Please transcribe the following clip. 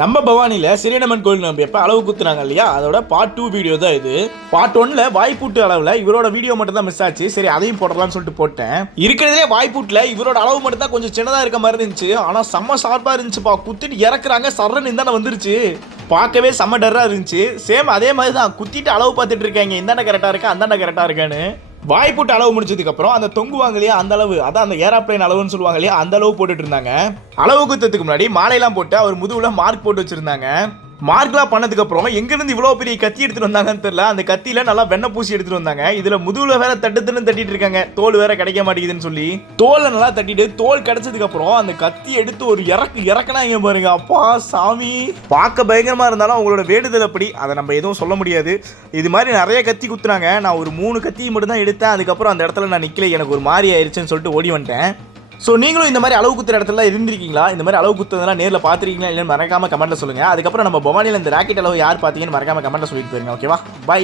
நம்ம பவானியில் சிறியனம்மன் கோயில் நம்ம எப்போ அளவு குத்துனாங்க இல்லையா, அதோட பார்ட் 2 வீடியோ தான் இது. பார்ட் 1ல வாய்ப்பூட்டு அளவில் இவரோட வீடியோ மட்டும் தான் மிஸ் ஆச்சு. சரி, அதையும் போடலாம்னு சொல்லிட்டு போட்டேன். இருக்கிறதுலே வாய்ப்பூட்டில் இவரோட அளவு மட்டும் தான் கொஞ்சம் சின்னதாக இருக்க மாதிரி இருந்துச்சு. ஆனால் செம்ம ஷார்ப்பாக இருந்துச்சுப்பா. குத்திட்டு இறக்குறாங்க, சர்றன்னு இந்தாண்ட வந்துருச்சு. பார்க்கவே செம்ம டர்ராக இருந்துச்சு. சேம் அதே மாதிரி தான் குத்திட்டு அளவு பார்த்துட்டு இருக்காங்க, இந்தாண்ட கரெக்டாக இருக்கா அந்தாண்ட கரெக்டாக இருக்கான்னு. வாய்ப்பூட்டு அளவு முடிச்சதுக்கப்புறம் அந்த தொங்குவாங்க இல்லையா, அந்த அளவு, அதான் அந்த ஏரோப்ளைன் அளவுன்னு சொல்லுவாங்க இல்லையா, அந்த அளவு போட்டுட்டு இருந்தாங்க. அளவு குத்துறதுக்கு முன்னாடி மாலையெல்லாம் போட்டு அவர் முதுகுல மார்க் போட்டு வச்சிருந்தாங்க. மார்க்லாம் பண்ணதுக்கு அப்புறம் எங்கிருந்து இவ்வளவு பெரிய கத்தி எடுத்துட்டு வந்தாங்கன்னு தெரியல. அந்த கத்தியில நல்லா வெண்ணெய் பூசி எடுத்துட்டு வந்தாங்க. இதுல முதுகுல வேற தட்டிட்டு இருக்காங்க, தோல் வேற கிடைக்க மாட்டேங்குதுன்னு சொல்லி. தோலை நல்லா தட்டிட்டு தோல் கிடைச்சதுக்கு அப்புறம் அந்த கத்தி எடுத்து ஒரு இறக்குனா இங்க பாருங்க, அப்பா சாமி. பார்க்க பயங்கரமா இருந்தாலும் அவங்களோட வேண்டுதல் அப்படி, அதை நம்ம எதுவும் சொல்ல முடியாது. இது மாதிரி நிறைய கத்தி குத்துனாங்க. நான் ஒரு 3 கத்தி மட்டும் தான் எடுத்தேன். அதுக்கப்புறம் அந்த இடத்துல நான் நிக்கல, எனக்கு ஒரு மாதிரி ஆயிடுச்சுன்னு சொல்லிட்டு ஓடி வந்துட்டேன். ஸோ நீங்களும் இந்த மாதிரி அளவு குத்துற இடத்துல இருந்திருக்கீங்களா? இந்த மாதிரி அளவு குத்துறதுலாம் நேரில் பார்த்துருக்கீங்களா இல்லைன்னு மறக்காம கமெண்ட்ல சொல்லுங்க. அதுக்கப்புறம் நம்ம பவானியில் இந்த ராக்கெட் அளவு யார் பார்த்தீங்கன்னு மறக்காம கமெண்ட்ல சொல்லிட்டு போயிருங்க. ஓகேவா, பை.